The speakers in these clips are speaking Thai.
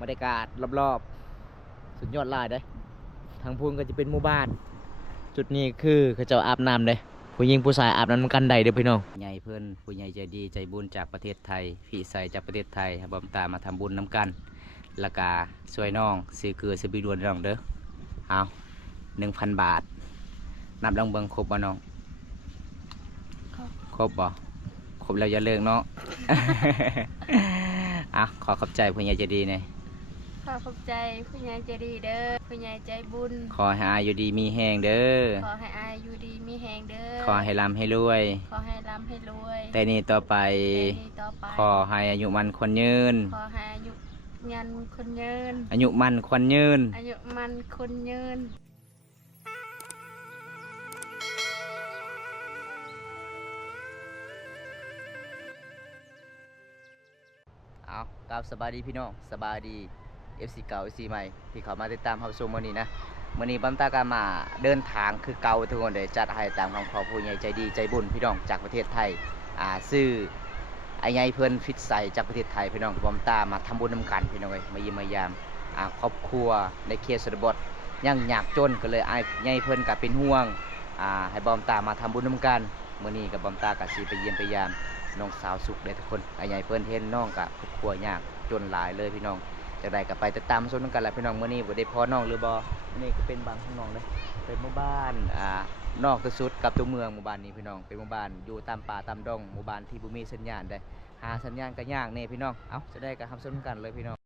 บรรยากาศรอบๆสุดยอดหลายเด้ทางพูนก็จะเป็นหมู่บ้านจุดนี้คือเขาเจ้าอาบน้ำเด้ผู้หญิงผู้ชายอาบน้ำกันใดเด้อพี่น้องใหญ่เพิ่นผู้ใหญ่ใจดีใจบุญจากประเทศไทยพี่ใส่จากประเทศไทยบอมตามาทำบุญน้ำกันแล้วก็ช่วยน้องซื้อเกลือซื้อบิดวนน้องเด้อเอา 1,000 บาทนับลองเบิ่งครบบ่น้องครบบ่ครบแล้วอย่าเลิกเนาะ ขอขอบใจผู้ใหญ่ใจดีหน่อยขอขอบใจผู้ใหญ่ใจดีเด้อผู้ใหญ่ใจบุญขอให้อายุดีมีแหงเด้อขอให้อายุดีมีแหงเด้อขอให้ร่ำให้รวยขอให้ร่ำให้รวยแต่นี่ต่อไปขอให้อายุมันคนยืนขอให้อายุยันคนยืนอายุมันคนยืนอายุมันคนยืนเอากราบสบายดีพี่น้องสบายดี FC เก่า FC ใหม่ที่เขามาติดตามรับชมวันนี้นะวันนี้บัมตากามาเดินทางคือเก่าทุกคนเดี๋ยวจัดให้ตามคำขอผู้ใหญ่ใจดีใจบุญพี่น้องจากประเทศไทยซื้อไอ้ใหญ่เพื่อนฟิตใส่จากประเทศไทยพี่น้องบัมตามาทำบุญน้ำกันพี่น้องเลยมายิ้มมายามครอบครัวในเขตชนบทยังยากจนก็เลยไอ้ใหญ่เพื่อนกับเป็นห่วงให้บัมตามาทำบุญน้ำกันวันนี้กับบัมตากับสีไปเยี่ยมไปยามน้องสาวสุขได้ทุกคนไอ้ใหญ่เพื่อนเห็นน้องกับครอบครัวยากจนหลายเลยพี่น้องจากใดก็ไปติดตามชมกันแหละพี่น้องเมื่อนี้บ่ได้พอน้องหรือบอนี่ก็เป็นบางของน้องเลยเป็นหมู่บ้านนอกที่สุดกับตัวเมืองหมู่บ้านนี้พี่น้องเป็นหมู่บ้านอยู่ตามป่าตามดงหมู่บ้านที่บ่มีสัญญาณได้หาสัญญาณก็ยากนี่พี่น้องเอ้าจะได้ก็ทำชมกันเลยพี่น้อง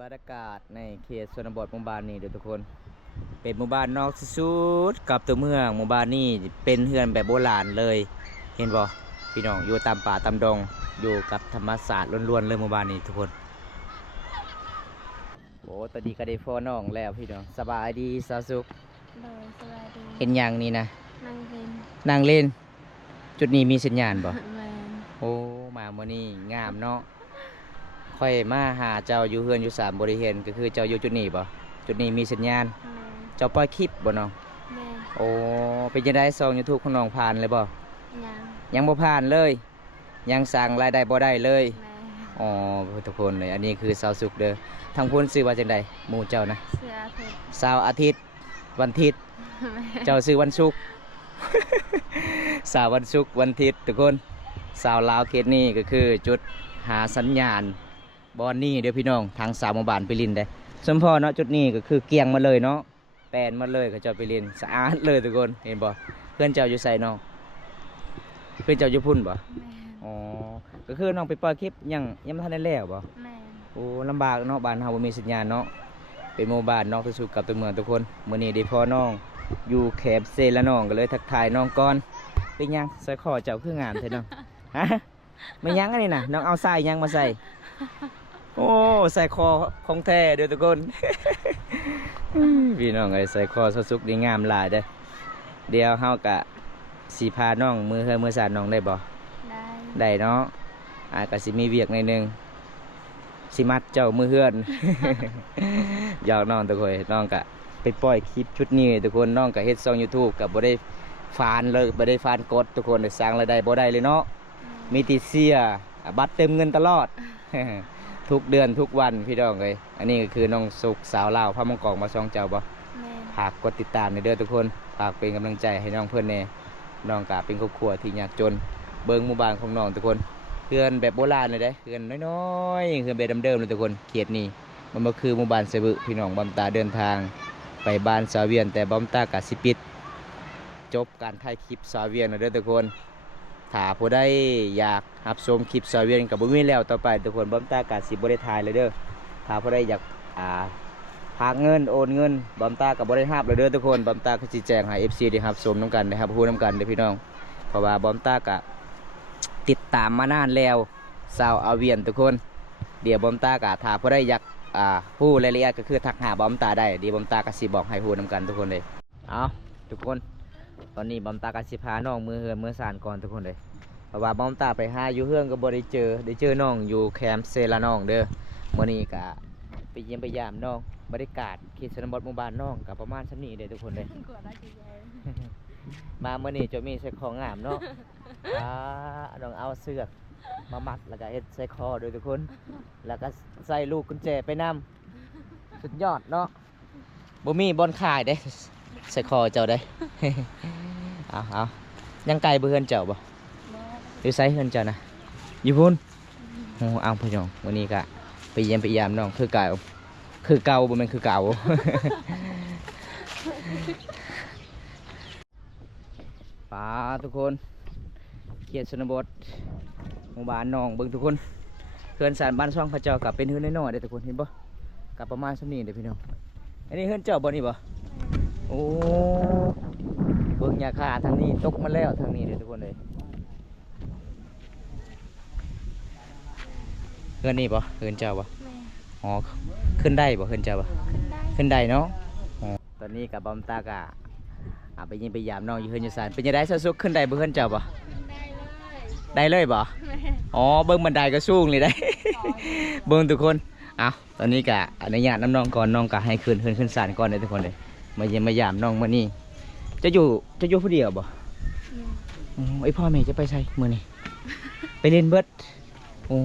บรรยากาศในเขตชนบทหมู่บ้านนี้เด้อทุกคนเป็นหมู่บ้านนอกที่สุดกับตัวเมืองหมู่บ้านนี้เป็นเฮือนแบบโบราณเลยเห็นบ่พี่น้องอยู่ตามป่าตามดงอยู่กับธรรมศาสตร์ล้วนๆเลยหมู่บ้านนี้ทุกคนโอ้ตอนนี้ก็ได้พ่อน้องแล้วพี่น้องสบายดีสาวสุขสบายดีเห็นอย่างนี้นะนั่งเล่นนั่งเล่นจุดนี้มีสัญญาณบ่ โอ้มาเมื่อนี้งามเนาะค่อยมาหาเจ้าอยู่เฮือนอยู่3บริเวณก็คือเจ้าอยู่จุดนี้บ่จุดนี้มีสัญญาณเจ้าปล่อยคลิปบ่น้องโอ้เป็นยังไงซอง YouTube ของน้องผ่านเลยบ่ยังบ่ผ่านเลยยังสั่งรายได้บ่ได้เลยอ๋อทุกคนเลยอันนี้คือสาวสุขเด้อทางพ้นซื้อว่าจังใดหมู่เจ้านะสาวอาทิตย์วันอาทิตย์เจ้าซื้อวันศุกร์ สาววันศุกร์วันอาทิตย์ทุกคนสาวลาวเขตนี้ก็คือจุดหาสัญญาณบอนนี่เดี๋ยวพี่น้องทางสาวหมู่บ้านไปลินได้สมพอเนาะจุดนี้ก็คือเกียงมาเลยเนาะแปลนมาเลยเขาเจ้าไปลินสะอาดเลยทุกคนเห็นบ่เพื่อนเจ้าอยู่ใส่น้องเพื่อนเจ้าอยู่พุ่นบ่อ๋อก็คือน้องไปปล่อยคลิปยังไม่ทันได้แล้วบ่โอ้ลำบากเนาะบ้านเฮาบ่มีสัญญาณเนาะเป็นหมู่บ้านนอกที่สุดกับตัวเมืองทุกคนมื้อนี้ได้พ่อน้องอยู่แคบเซละน้องก็เลยทักทายน้องก่อนเป็นยังใส่คอเจ้าคืองามแท้น้องฮะไม่ยั้งอันนี้นะน้องเอาใส่ยังมาใส่โอ้ใส่คอของแท้เด้อทุกคน พี่น้องไอ้ใส่คอสุกดีงามหลายเด้อเดี๋ยวเฮากะสีพาน้องมือเฮือมือสานน้องได้บ่ได้เนาะกะสิมีเวียกในหนึ่งสิมัดเจ้ามือเฮือน อยากน้องทุกคนน้องกะไปปล่อยคลิปชุดนี้ทุกคนน้องกะเฮ็ดช่อง YouTube กับบ่ได้ฟานเลยบ่ได้ฟานกดทุกคนได้สร้างรายได้บ่ได้เลยเนาะมีติเสียบัตรเต็มเงินตลอด ทุกเดือนทุกวันพี่น้องเลยอันนี้ก็คือน้องสุขสาวลาวพระมังกรมาช่องเจ้าบ่ฝากกดติดตามในเด้อทุกคนฝากเป็นกำลังใจให้น้องเพื่อนแน่น้องกะเป็นครอบครัวที่ยากจนเบิ่งหมู่บ้านของน้องทุกคนเพื่อนแบบโบราณเลยเด้เพื่อนน้อยๆเพื่อนแบบเดิมๆเลยทุกคนเขตนี้มันก็คือหมู่บ้านเสบึพี่น้องบำตาเดินทางไปบ้านสาวเวียนแต่บำตากะสิปิดจบการถ่ายคลิปสาวเวียนเด้อทุกคนถ้าผู้ใดอยากรับชมคลิปสาวเวียนกับบุ้มีแล้วต่อไปทุกคนบำตากะสิบ่ได้ถ่ายเลยเด้อถ้าผู้ใดอยากฝากเงินโอนเงินบำตากับบริษัทเลยเด้อทุกคนบำตาก็ชี้แจงให้ FC ได้รับชมน้ำกันนะครับพูดน้ำกันเด้อพี่น้องเพราะว่าบำตากะติดตามมานานแล้วสาวอาเวียนทุกคนเดี๋ยวบำตากะถ้าผู้ใดอยากผู้รายละเอียดก็คือทักหาบำตาได้เดี๋ยวบำตากะสิบอกให้พูดน้ำกันทุกคนเลยเอาทุกคนตอนนี้บำตากะสิพาน้องมือเฮือนมือสานก่อนทุกคนเลยเพราะว่าบำตาไปหาอยู่เฮือนก็บ่ได้เจอน้องอยู่แคมป์เซลาน้องเด้อมื้อนี้กะไปเยี่ยมไปยามน้องบรรยากาศเขตชนบทหมู่บ้านน้องกับประมาณชั้นนี้เลยทุกคนเลย มาเมื่อนี้จะมีใส่ของงามเนาะ น้องเอาเสือกมามัดแล้วก็เฮ็ดใส่คอโดยทุกคนแล้วก็ใส่ลูกกุญแจไปนำสุดยอดเนาะบ่มีบอนขายเด้ใส่คอเจ้าได้ เอายังไกลเบื่อเฮือนเจ้าบ่อยู่ไสเฮือนเจ้านะอยู่พุ่นโอ้เอาพี่น้องวันนี้ก็ไปเยี่ยมไปยามน้องคือเก่าบ่แม่นคือเก่า ป้าทุกคนเขตชนบทหมู่บ้านหนองเบิ่งทุกคนเฮือนสารบ้านช่องพระเจ้ากับเป็นเฮือนน้อยๆเด้อทุกคนเห็นบ่กับประมาณส่ำนี้เด้อพี่น้องอันนี้เฮือนเจ้าบ่นี่บ่โอ้เบิ่งหญ้าคาทางนี้ตกมาแล้วทางนี้เด้อทุกคนเลยเฮือนนี่บ่เฮือนเจ้าบ่ แม่ อ๋อขึ้นได้บ่เฮือนเจ้าบ่ ขึ้นได้ ขึ้นได้เนาะอ๋อตอนนี้กับบอมตากะไปยิงไปยามน้องอยู่เฮือนอยู่ศาลเป็นยังไงสุกขึ้นได้บ่เฮือนเจ้าบ่ ขึ้นได้เลย ได้เลยบ่ แม่ อ๋อเบิ่งบันไดก็สูงเลยได้ เบิ่งทุกคนเอาตอนนี้กะอนุญาตน้ำน้องก่อนน้องกะให้ขึ้นศาลก่อนเลยทุกคนเลยมาเยี่ยมมายามน้องมื้อนี้จะอยู่ผู้เดียวบ่อ๋อไอพ่อแม่จะไปใส่มื้อนี้ ไปเล่นเบิดโอ้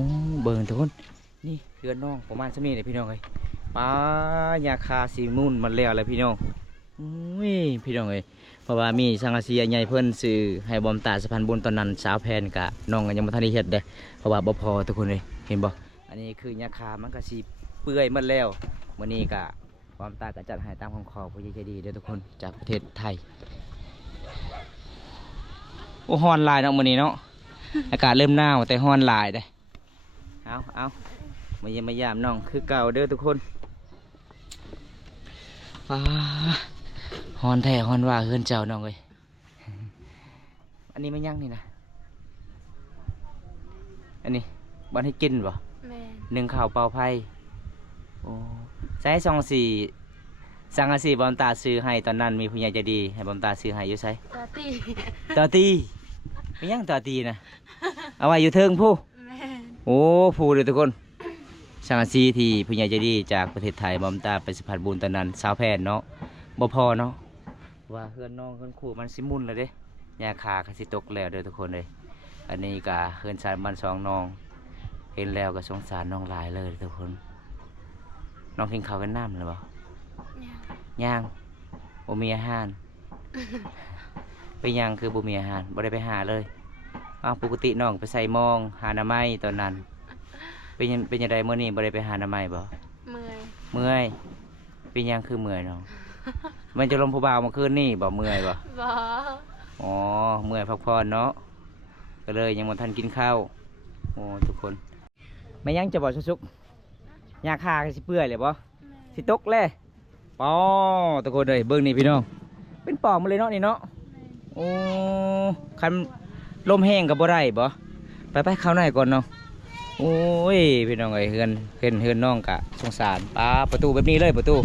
เบิ่งทุกคนนี่เฮือนน้องประมาณซำนี้เลยพี่น้องเอ้ยป้ายาคาสีมุ่นมันแล้วเลยพี่น้องอุ้ยพี่น้องเอ้ยเพราะว่ามีสังกะสีใหญ่เพิ่นซื้อให้บอมตาสะพานบุญตอนนั้นสาวแพนกะน้องก็ยังบ่ทันได้เฮ็ดเด้เพราะว่าบ่พอทุกคนเลยเห็นบ่อันนี้คือยาคามันก็สิเปื่อยหมดแล้วมื้อนี้ก็บอมตาก็จัดให้ตามคำขอผู้ใหญ่ใจดีเด้อทุกคนจากประเทศไทยโอ้ฮ้อนหลายเนาะมื้อนี้เนาะ อากาศเริ่มหนาวแต่ฮ้อนหลายเด้เอามาเยี่ยมมายามน้องคือเก่าเด้อทุกคนว้าฮ้อนแท้ฮ้อนว่าเฮือนเจ้าน้องเอ้ยอันนี้ไม่ยั่งนี่นะอันนี้บ้านให้กินบ่ แม่ หนึ่งข่าวเป่าไพ่โอ้ใช้ซองสี่สังกะสีบอมตาซื้อให้ตอนนั้นมีผู้ใหญ่ใจดีให้บอมตาซื้อให้อยู่ไส ตาตี ต่อตีไม่ยั่งต่อตีนะเอาไว้อยู่เทิงผู้ แม่ โอ้ผู้เลยทุกคนสังกะสีที่ผู้ใหญ่ใจดีจากประเทศไทยบอมตาไปสะพานบุญตอนนั้นสาวแพนเนาะบ่พอเนาะว่าเฮือนน้องเฮือนคู่มันสิมุนเลยเด้ยาคาก็สิตกแล้วเด้อทุกคนเลยอันนี้ก็เฮือนชานบ้านสองน้องเห็นแล้วก็สงสารน้องหลายเลยทุกคนน้องกินข้าวกันน้ำหรือเปล่าย่างบ่มีอาหาร ไปย่างคือบ่มีอาหารบ่ได้ไปหาเลยอ้าวปกติน้องไปใส่หมองหาหน้าไม้ตอนนั้นเป็นยังไงมื้อนี้บ่ได้ไปหาหน้าไม้บ่ เมื่อย เมื่อยเป็นยังคือเมื่อยน้อง มันจะลมผู้บ่าวเมื่อคืนนี่บ่เมื่อยบ่ บ่ อ๋อเมื่อยพักผ่อนเนาะก็เลยยังบ่ทันกินข้าวโอ้ทุกคนไม่ยังจะบ่สุกๆยาคาก็สิเปื่อยเลยบ่สิตกเลยปอทุกคนเลยเบิ่งนี่พี่น้องเป็นปอมหมดเลยเนาะนี่เนาะโอ้คันลมแห้งก็บ่ได้บ่ไปเข้าในก่อนเนาะโอ้ยพี่น้องเอ้ยเฮือนน้องกะสงสารป้าประตูแบบนี้เลยประตู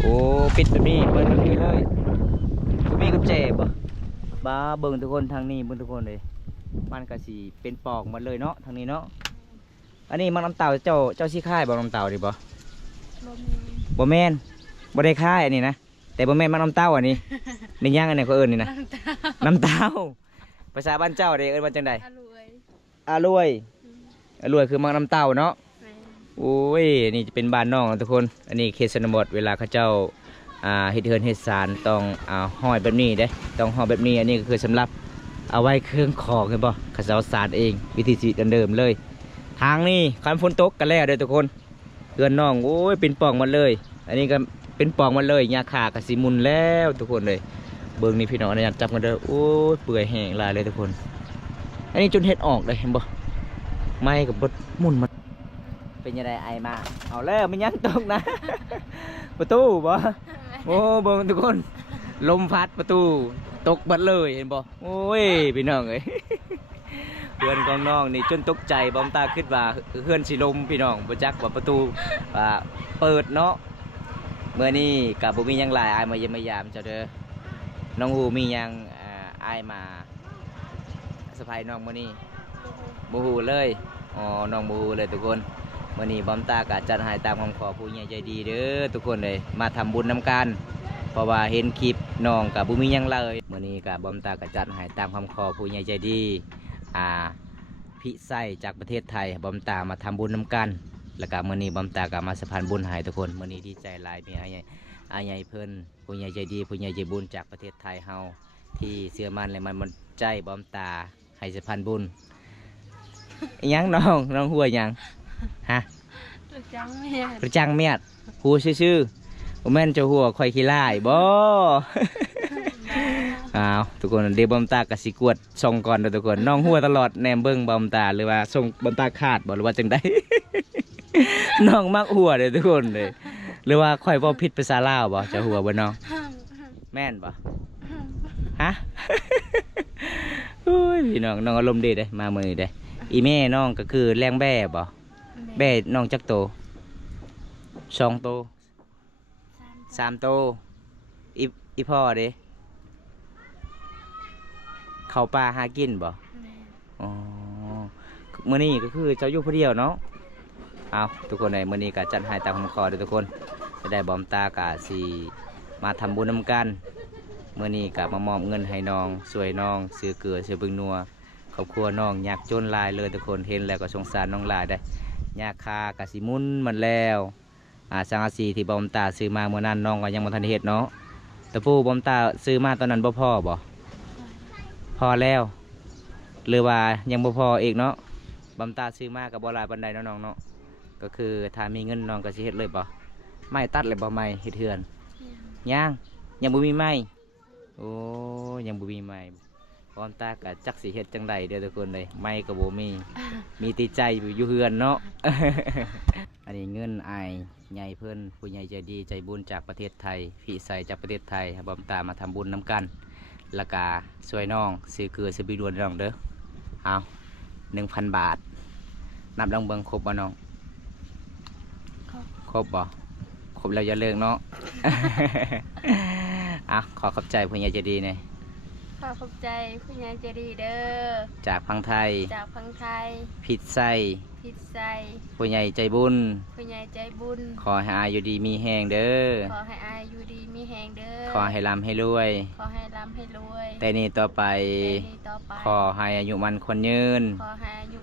โอ้ปิดแบบนี้เปิดแบบนี้เลยมีกุญแจบ่บ้าเบิ่งทุกคนทางนี้เบิ่งทุกคนเลยมันก็สิเป็นปอกหมดเลยเนาะทางนี้เนาะอันนี้มันน้ำเต่าเจ้าสิค่ายบ่น้ำเต่าดิบ่ บ่มี บ่แม่นบ่ได้ค่ายอันนี้นะแต่บ่แม่นมันน้ำเต่าอันนี้ในย่างอันไหนเขาเอิ้นนี่นะ น้ำตา น้ำเต่าภาษาบ้านเจ้าเด้เอิ้นว่าจังได๋ อร่อย อร่อยอร่อยคือมังน้ำเต่าเนาะ แม่ โอ้ยนี่จะเป็นบ้านน้องนะทุกคนอันนี้เขตชนบทเวลาเขาเจ้าเฮ็ดเฮือนเฮ็ดศาลต้องห้อยแบบนี้เด้ต้องห้อยแบบนี้อันนี้ก็คือสำหรับเอาไว้เครื่องของเห็นบ่เขาเจ้าศาลเองวิธีชีวิตเดิมๆเลย ทางนี้คันฝนตกกันแล้วเด้อทุกคนเฮือนน้องโอ้ยเป็นปล่องหมาเลย อันนี้ก็เป็นปล่องหมาเลยยาคาก็สิมุนแล้วทุกคนเลยเบิ่งนี่พี่น้องอนุญาตจับกันเด้อโอ้ยเปื่อยแห้งหลายเลยทุกคน อันนี้จนเฮ็ดออกเลยเห็นบ่ไม้กับบดมุนมันเป็นยังไงไอมาเอาแล้วมันยังตกนะ ประตูบ่โอ้เบิ่งทุกคนลมพัดประตูตกบัดเลยเห็นบ่โอ้ยพี่น้องเอ้ย เพื่อนของน้องนี่จนตกใจบอมตาคิดว่าเพื่อนสิลมพี่น้องบ่จักว่าประตูเปิดเนาะเมื่อนี้กับบ่มีหยังหลายอายมาเยี่ยมมายามเจ้าเด้อน้องฮูมีหยังอายมาสะพายน้องมื้อนี้บ่ฮู้เลยอ๋อน้องบ่ฮู้เลยทุกคนมื้อนี้บอมตาก็จัดให้ตามคำขอผู้ใหญ่ใจดีเด้อทุกคนเลยมาทำบุญนำกัน เพราะว่าเห็นคลิปน้องกับบุมีหยังเลยมื้อนี้กับบอมตากระจัดให้ตามคำขอผู้ใหญ่ใจดีพิไส้จากประเทศไทยบอมตามาทำบุญน้ำกันแล้วก็มื้อนี้บอมตาก็มาสะพานบุญให้ทุกคนมื้อนี้ดีใจหลายมีอาใหญ่เพิ่นผู้ใหญ่ใจดีผู้ใหญ่ใจบุญจากประเทศไทยเฮาที่เชื่อมั่นและมันใจบอมตาให้สะพานบุญอิหยังน้องหัวหยังฮะ รู้จังเมีย ประจังเมียดหูชื่อๆบ่แม่นเจ้าหัวข่อยขี้ลายบ่ อ้าวทุกคนเดี๋ยวบอมตากสิกวดส่งก่อนเด้อทุกคนน้องหัวตลอดแนมเบิ่งบอมตาหรือว่าส่งบอมตาขาดบ่หรือว่าจังได น้องมักหัวเด้อทุกคนเลยหรือว่าข่อยบ่ผิดภาษาลาวบ่เจ้าหัวบ่น้องแม่นบ่ฮะ โอ้ยพี่น้องอารมณ์ดีเด้มามื้อนี้เด้อีแม่น้องก็คือแรงแบ่บ่แบ่น้องจักโต2 โต 3 โตอีพ่อเด้เข้าป่าหากินบ่อ๋อมื้อนี้ก็คือเจ้าอยู่ผู้เดียวเนาะเอาทุกคนเลยมื้อนี้ก็จัดให้ตามคำขอเด้อทุกคนจะได้บอมตากะสิมาทำบุญนำกันมื้อนี้ก็มามอบเงินให้น้องช่วยน้องซื้อเกลือซื้อบึงนัวครอบครัวน้องยากจนหลายเลยทุกคนเห็นแล้วก็สงสารน้องหลายได้ยาคากะสิมุนมันแล้วสังกะสีที่บอมตาซื้อมาเมื่อนั้นน้องก็ยังบ่ทันได้เฮ็ดเนาะตะปูบอมตาซื้อมาตอนนั้นบ่พอบ่พอแล้วหรือว่ายังบ่พออีกเนาะบำตาซื้อมากับบ่หลายปานใดเนาะน้องเนาะก็คือถ้ามีเงินน้องก็สิเฮ็ดเลยบ่ไม่ตัดเลยบ่ไม่เฮ็ดเทือนยังบ่มีไม้โอ้ยังบ่มีไม้บำตาก็จักสิเฮ็ดจังไดเด้อทุกคนเลยไม้ก็บ่มีติใจอยู่เฮือนเนาะ อันนี้เงินอายใหญ่เพิ่นผู้ใหญ่ใจดีใจบุญจากประเทศไทยพี่ใส่จากประเทศไทยบำตามาทำบุญน้ำกันแล้วก็ช่วยน้องซื้อเกลือซื้อบิดวนน้องเด้อเอา1,000 บาทนับลองเบิ่งครบบ่น้องครบบ่ครบแล้วอย่าเลิกเนาะ ขอขอบใจผู้ใหญ่ใจดีเนี่ย ขอขอบใจผู้ใหญ่ใจดีเด้อ จากพังไทย จากพังไทย พิษไส้ พิษไซ ผู้ใหญ่ใจบุญ ผู้ใหญ่ใจบุญ ขอให้อายุดีมีแหงเด้อ ขอให้อายุดีมีแหงเด้อ ขอให้ร่ำให้รวย ขอให้ร่ำให้รวย แต่นี่ต่อไป แต่นี้ต่อไป ขอให้อายุมันควรยืน ขอให้อายุ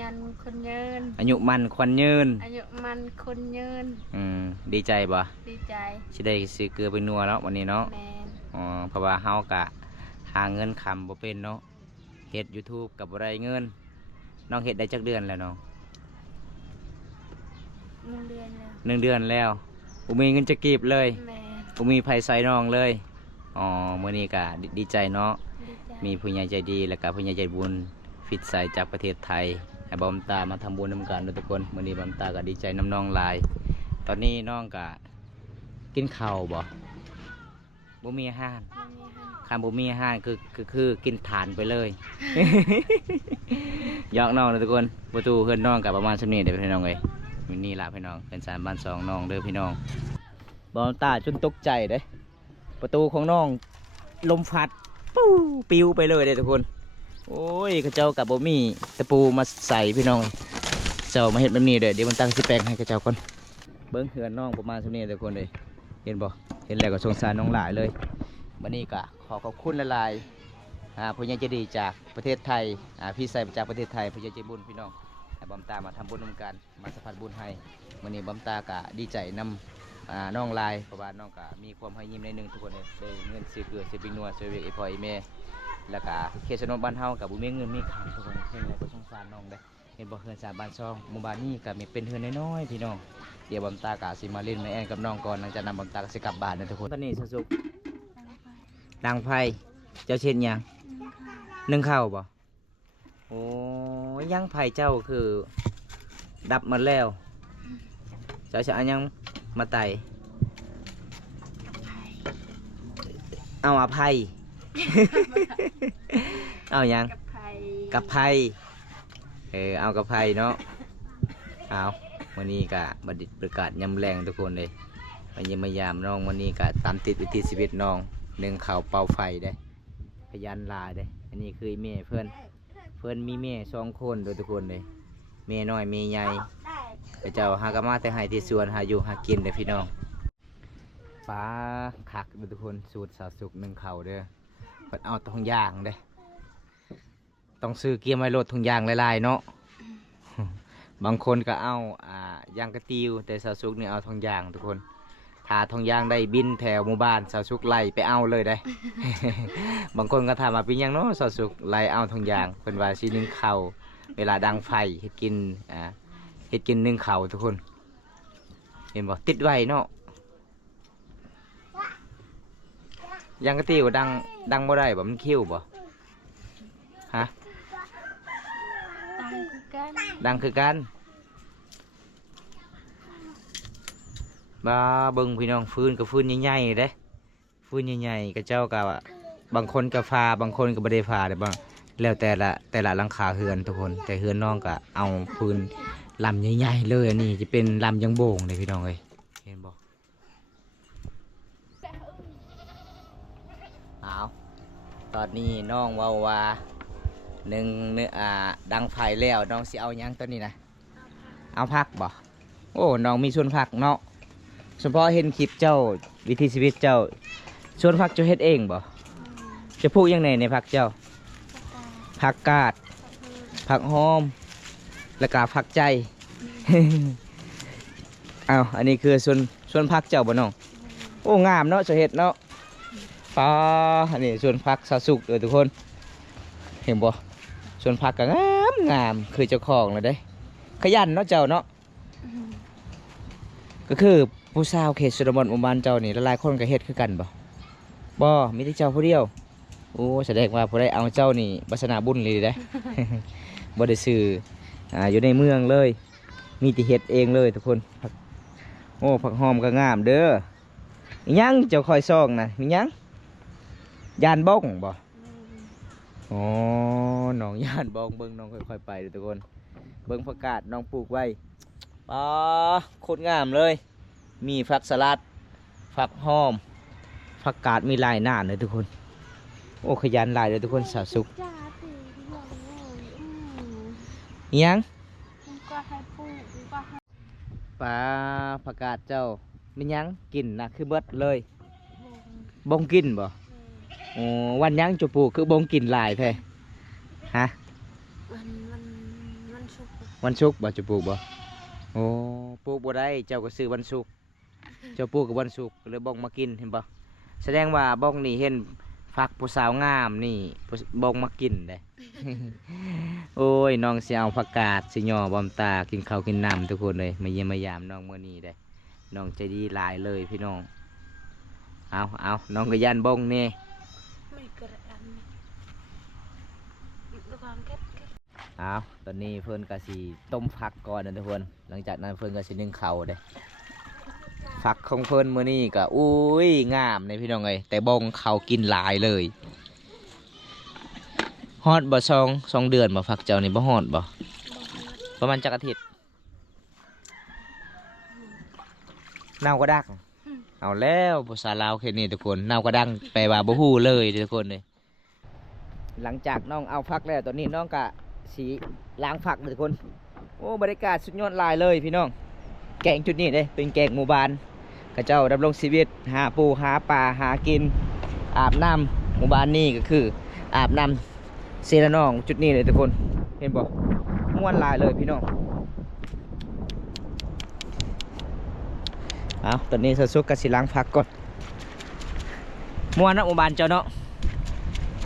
ยันคนยืน อายุมันควรยืน อายุมันคนยืน ดีใจบ่ ดีใจ สิได้ซื้อเกลือไปนัวแล้ววันนี้เนาะ แมน เพราะว่าเฮากะหาเงินคำบ่เป็นเนาะเฮ็ด YouTube กับบ่ได้เงินน้องเฮ็ดได้จักเดือนแล้วน้อง 1 เดือนแล้ว 1 เดือนแล้วบ่มีเงินจะกีบเลย แมน บ่มีไผใส่น้องเลยมื้อนี้ก็ดีใจเนาะ ดีใจ มีผู้ใหญ่ใจดีและก็ผู้ใหญ่ใจบุญฟิตใส่จากประเทศไทยให้บอมตามาทำบุญนำกันทุกคนมื้อนี้บอมตาก็ดีใจน้ำน้องหลาย ตอนนี้น้องก็กินข้าวบ่มีอาหาร ไม่มีให้ คำบ่มีอาหารคือกินฐานไปเลย ยอกน้องทุกคนประตูเพื่อนน้องกับประมาณสำนี้เดี๋ยวพี่น้องเลยนี่ล่ะพี่น้องเป็น3 บ้าน 2น้องเด้อพี่น้องบอมตาจนตกใจเด้ประตูของน้องลมพัดปู้ปิวไปเลยเด้อทุกคนโอ้ยกระเจ้ากับบ่มีตะปูมาใส่พี่น้องเจ้ามาเห็นแบบนี้เด้อเดี๋ยวมันตั้งสิแปลงให้กระเจ้าก่อนเบิ้งเหือนน้องประมาณสำนี้ทุกคนเลยเห็นบ่เห็นแล้วก็สงสารน้องหลายเลยวันนี้ก็ขอขอบคุณหลายๆผู้ใหญ่ใจดีจากประเทศไทยพี่ใส่จากประเทศไทยผู้ใหญ่ใจบุญพี่น้องให้บอมตามาทำบุญร่วมกันมาสะพานบุญให้วันนี้บอมตาก็ดีใจนำน้องลายเพราะว่าน้องก็มีความให้ยิ้มในหนึ่งทุกคนเลยได้เงินซื้อเกลือซื้อปิงนัวซื้อเวกไอพอไอเมแล้วก็เคสนนบ้านเฮากับบุญมีเงินมีคำทุกคนเห็นแล้วก็สงสารน้องเลยเห็นบ่เฮือน3 บ้าน 2หมู่บ้านนี้ก็มีเป็นเฮือนน้อยๆพี่น้องเดี๋ยวบอมตากะสิมาเล่นมาแอนกับน้องก่อนหลังจากนั้นบอมตาก็สิกลับบ้านนะทุกคนตอนนี้สุกดังไฟเจ้าเช่นยังนึ่งข้าวบ่โอ้ยังไผ่เจ้าคือดับหมดแล้วเจ้าจะเอายังมาไต่เอาอภัย เอายัง กับไผ่ กับไผ่เอากับไผ่เนาะเอาวันนี้กะบัดประกาศยำแรงทุกคนเลยมาเยี่ยมมายามน้องวันนี้กะตามติดวิถีชีวิตน้อง1ข่าวเป่าไฟได้พยันลาได้อันนี้คือแม่เพื่อนมีแม่2 คนโดยทุกคนเลยแม่น้อยแม่ใหญ่เจ้าหากมาแต่ให้ที่สวนหาอยู่หากินเด้อพี่น้อง ฟ้าคักทุกคนสูตรสาวสุกหนึ่งเข่าเด้อเปิดเอาทองย่างเด้ต้องซื้อเกี๊ยวไม้รถทองย่างหลายๆเนาะ บางคนก็เอายางกระติวแต่สาวสุกนี่เอาทองย่างทุกคนถ้าทองย่างได้บินแถวหมู่บ้านสาวสุกไล่ไปเอาเลยได้ บางคนก็ถามมาเป็นยังเนาะสาวสุกไล่เอาทองย่างเป็นว่าสีหนึ่งเข่าเวลาดังไฟเฮ็ดกินเฮ็ดกินหนึ่งเข่าทุกคนเห็นบ่ติดไว้เนาะยางกระติวดังบ่ได้บ่มันคิ้วบ่ฮะ ตังคือกัน ดังคือกันบาเบิ่งพี่น้องฟืนกับฟืนใหญ่ๆเด้ฟืนใหญ่ๆกับเจ้ากับบางคนกับฟ้าบางคนกับบ่ได้ฟ้าได้บ้างแล้วแต่ละหลังคาเฮือนทุกคนแต่เฮือนน้องก็เอาฟืนลำใหญ่ๆเลยอันนี้จะเป็นลำยังโบ่งเลยพี่น้องเอ้ยเห็นบ่เอาตอนนี้น้องว่าหนึ่งเนื้อดังไฟแล้วน้องสิเอายังตัวนี้นะเอาผักบ่โอ้น้องมีส่วนผักเนาะเฉพาะเห็นคลิปเจ้าวิถีชีวิตเจ้าส่วนผักเจ้าเฮ็ดเองบ่จะพูดยังไงในผักเจ้าผักกาดผักหอมแล้วก็ผักใจ เอาอันนี้คือส่วนผักเจ้าบ่น้องโอ้งามเนาะเจ้าเฮ็ดเนาะปลาอันนี้ส่วนผักสาสุกเลยทุกคนเห็นบ่ส่วนผักก็งามคือเจ้าของเลยเด้ขยันเนาะเจ้าเนาะก็คือผู้สาวเขตชนบทหมู่บ้านเจ้านี่หลายๆคนก็เฮ็ดคือกันบ่มีแต่เจ้าผู้เดียวโอ้แสดงว่าผู้ใดเอาเจ้านี่วาสนาบุญเลยเด้ บ่ได้ซื้ออยู่ในเมืองเลยมีแต่เฮ็ดเองเลยทุกคนโอ้ผักหอมก็งามเด้อมีหยังเจ้าคอยซ่องนะมีหยังยานบ้องบ่อ๋อน้องย่านบองเบิ้งน้องค่อยๆไปเด้อทุกคนเบิ้งผักกาดน้องปลูกไว้ป้าโคตรงามเลยมีผักสลัดผักหอมผักกาดมีหลายหน้าเลยทุกคนโอ้ขยันหลายเลยทุกคนสาวสุกยังป้าผักกาดเจ้ามียังกินนะคือเบิดเลยบงกินบ่โอ้วันยังจะปลูกคือบงกินหลายแท้ฮะวันศุกร์บ่จะปลูกบ่โอ้ปลูกบ่ได้เจ้าก็ซื้อวันศุกร์เจ้าปลูกกับวันศุกร์เลยบงมากินเห็นบ่แสดงว่าบงนี่เห็นฝักผู้สาวงามนี่บงมากินได้ โอ้ยน้องสิเอาผักกาดสิย่อบอมตากินข้าวกินน้ำทุกคนเลยมาเยี่ยมมายามน้องมื้อนี้ได้น้องใจดีหลายเลยพี่น้องเอาน้องก็ยันบงนี่เอาตอนนี้เพิ่นก็สิต้มผักก่อนนะทุกคนหลังจากนั้นเพิ่นก็สินึ่งข้าวเด้ผักของเพิ่นมื้อนี้ก็อุ้ยงามในพี่น้องเอ้ยแต่บงข้าวกินหลายเลยฮอดบ่สองเดือนบ่ผักเจ้านี่บ่ฮอดบ่ประมาณจักอาทิตย์เน่าก็ดักเอาแล้วภาษาลาวแค่นี้ทุกคนเน่าก็ดังแปลว่าบ่ฮู้เลยทุกคนเลยหลังจากน้องเอาผักแล้วตอนนี้น้องก็สีล้างผักทุกคนโอ้บรรยากาศสุดยอดหลายเลยพี่น้องแกงจุดนี้เด้เป็นแกงหมู่บ้านข้าเจ้าดำรงชีวิตหาปูหาปลาหากินอาบน้ำหมู่บ้านนี้ก็คืออาบน้ำเซราน้องจุดนี้เลยทุกคนเห็นบ่ม่วนหลายเลยพี่น้องเอาตอนนี้สุกๆก็สิล้างผักก่อนม่วนนะหมู่บ้านเจ้าเนาะ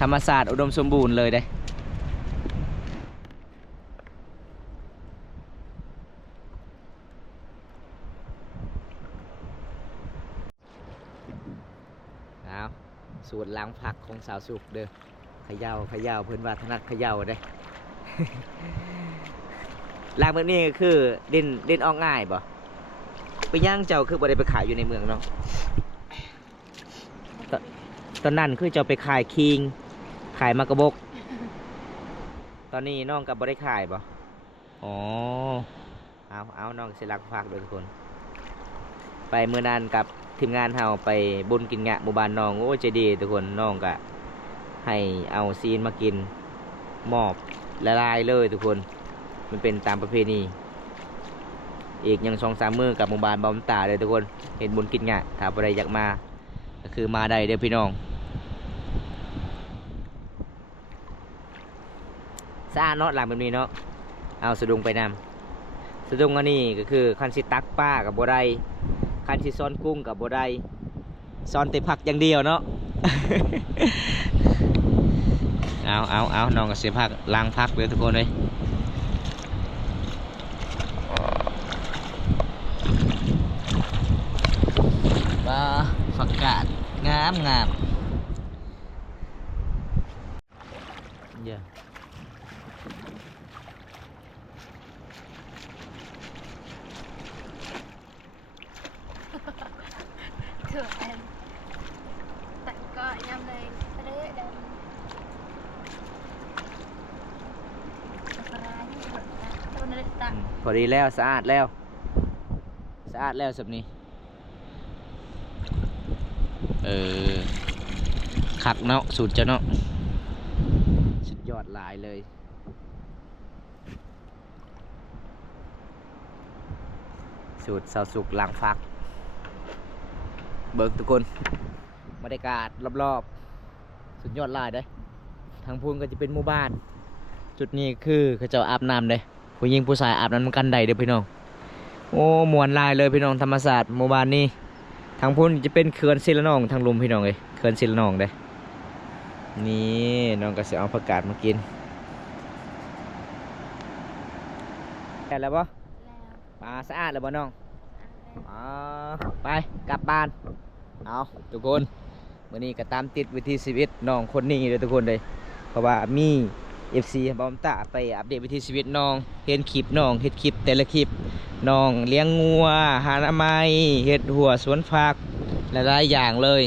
ธรรมศาสตร์อุดมสมบูรณ์เลยเด้สูตรล้างผักของสาวสุกเด้อเขย่าเพิ่นว่าถนัดเขย่าเด้ ล้างแบบนี้ก็คือเด่นออกง่ายบ่ไปย่างเจ้าคือบ่ได้ไปขายอยู่ในเมืองเนาะตอนนั้นคือเจ้าไปขายคิงขายมากระบกตอนนี้น้องกับบ่ได้ขายบ่อ๋อเอาน้องสิล้างผักเด้อทุกคนไปเมื่อนานกับทีมงานเฮาไปบุญกินงะหมู่บ้านน้องโอ้ใจดีทุกคนน้องก็ให้เอาซีนมากินมอบละลายเลยทุกคนมันเป็นตามประเพณี อีกยัง2-3 มื้อกับหมู่บ้านบ่าวตาเลยทุกคนเห็นบุญกินง่ายถ้าบ่ได้อยากมาก็คือมาได้เด้อพี่น้องสะอาดเนาะหลังแบบนี้เนาะเอาสะดุงไปนำสะดุงอันนี้ก็คือคันสิตักป้ากับบ่ได้คันสิซ้อนกุ้งกับบ่ได้ซ้อนแต่ผักอย่างเดียวเนาะ เอาน้องก็สิพักล้างพักเลยทุกคนเลยปลาฝักกาดงามเยอะเถื่อนแต่ก็ยำเลยเรื่อยๆเดินตัวนึกตัก พอดีแล้วสะอาดแล้วสับนี้คักเนาะสูตรเจ้าเนาะสุดยอดหลายเลยสูตรสาวสุกล้างฟักเบิ่งทุกคนบรรยากาศรอบๆสุดยอดหลายเด้ทางพูนก็จะเป็นหมู่บ้านจุดนี้คือเขาเจ้าอาบน้ำเด้ผู้หญิงผู้ชายอาบน้ำกันใดเด้อพี่น้องโอ้มวนลายเลยพี่น้องธรรมศาสตร์หมู่บ้านนี้ทางพูนจะเป็นเขื่อนศิลนองทางลุมพี่น้องเลยเขื่อนศิลนองเด้นี่น้องก็จะเอาผักกาดมากินแก่แล้วปะ แล้ว มาสะอาดแล้วปะน้องไปกลับบ้านเอาทุกคนวันนี้ก็ตามติดวิถีชีวิตน้องคนนี้เลยทุกคนเลยเพราะว่ามี FC บอมตะไปอัปเดตวิถีชีวิตน้องเห็นคลิปน้องเฮ็ดคลิปแต่ละคลิปน้องเลี้ยงงัวหาอนามัยเฮ็ดหัวสวนผักหลายๆอย่างเลย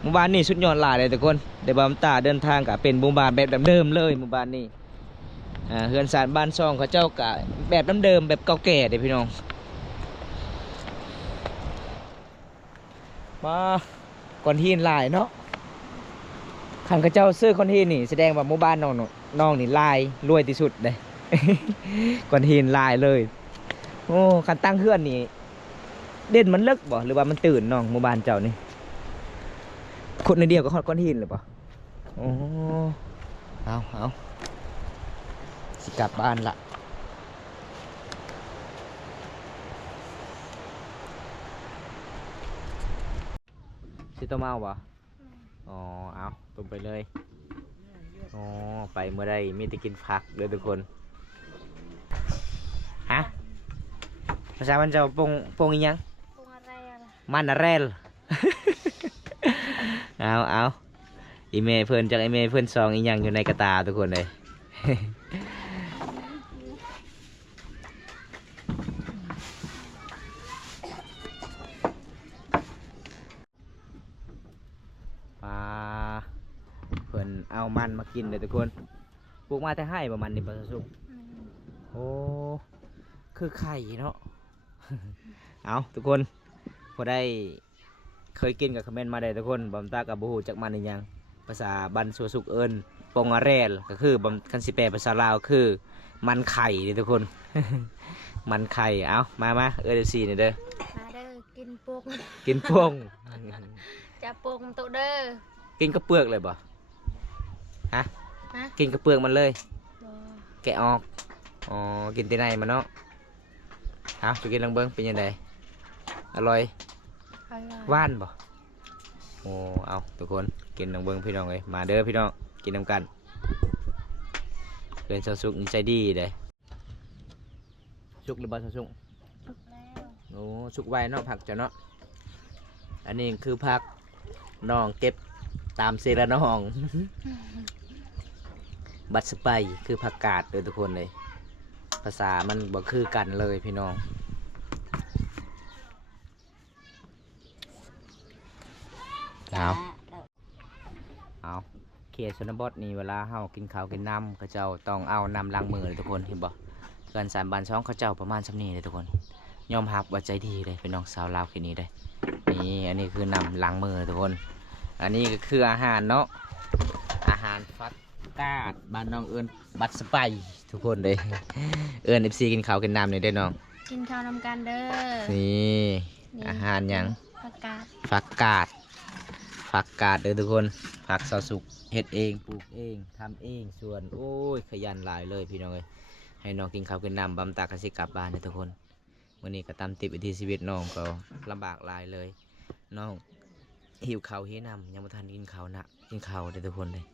หมู่บ้านนี้สุดยอดหลายเลยทุกคนแต่บอมตะเดินทางกับเป็นหมู่บ้านแบบเดิมเลยหมู่บ้านนี้เฮือนสารบ้านซ่องเขาเจ้ากับแบบเดิมแบบเก่าแก่เลยพี่น้องมาก้อนหินหลายเนาะขันเขาเจ้าซื้อก้อนหินนี่แสดงว่าหมู่บ้านน้องนี่ลายรวยที่สุดเลย ก้อนหินลายเลยโอ้ขันตั้งเฮือนนี่เด่นมันเลิกบ่หรือว่ามันตื่นน้องหมู่บ้านเจ้านี่คนในเดียวก็ก้อนหินหรือเปล่าโอ้เอาสิกลับบ้านละสิต้มเอาบ่อ๋อเอาต้มไปเลยอ๋อไปเมื่อใดมีแต่กินผักเลยทุกคนฮะภาษามันจะปงอีหยัง ปรุงอะไรอะไร มันอะแรล เอาอีเมลเพื่อนจากอีเมลเพื่อนซองอีหยังอยู่ในกระตาทุกคนเลย ปลาเพื่อนเอามันมากินเลยทุกคนปลูกมาแต่ให้ประมาณนี้ปลาสุกโอ้คือไข่เนาะ เอาทุกคนพอได้เคยกินกับคอมเมนต์มาได้ทุกคนบอมตากับบูฮูจากมันอีหยังภาษาบันสัวสุกเอิญปงอาเรลก็คือบอมคันสิแปลภาษาลาวคือมันไข่เลยทุกคน มันไข่เอามาเอิญซีนี่เด้อ มาเด้อกินปุก กินพง จะปุกตัวเด้อ กินกระเปลือกเลยบ่ฮะ ฮะ กินกระเปลือกมันเลย บ่ แกะออกอ๋อกินที่ไหนมันเนาะเอาจะกินลองเบิ้งเป็นยังไงอร่อย อร่อย หว่านบ่โอ้เอาทุกคนกินลองเบิ้งพี่น้องเลยมาเด้อพี่น้องกินน้ำกันเป็นสาวสุกนิสัยดีเด้สุกหรือบ่สาวสุก สุกแล้ว โอ้สุกไวเนาะผักจ้ะเนาะอันนี้คือผักน้องเก็บตามเซระน้อง บัดสไปคือผักกาดเลยทุกคนเลยภาษามันบ่คือกันเลยพี่น้องเอาเขตชนบทนี่เวลาเฮากินข้าวกินน้ำเขาเจ้าต้องเอาน้ำล้างมือเลยทุกคนเห็นบ่เกิน3 บานช่องเขาเจ้าประมาณ3 นี้เลยทุกคนยอมรับว่าใจดีเลยเป็นน้องสาวลาวคืนนี้เลยนี่อันนี้คือน้ำล้างมือทุกคนอันนี้ก็คืออาหารเนาะอาหารฟักกาดบ้านน้องเอิญบัดสไปทุกคนเลย เอิญFC กินข้าวกินน้ำนี่ได้น้อง กินข้าวนำกันเด้อ นี่อาหารหยัง ผักกาด ผักกาดผักกาดเด้อทุกคนผักสาวสุกเฮ็ดเองปลูกเองทำเองส่วนโอ้ยขยันหลายเลยพี่น้องเอ้ยให้น้องกินข้าวกินน้ำบำตากสิกลับบ้านนะทุกคนวันนี้ก็ตามติดวิถีชีวิตน้องก็ลำบากหลายเลยน้องหิวข้าวหิวน้ำยังไม่ทันกินข้าวนะกินข้าวเด้อทุกคนเลย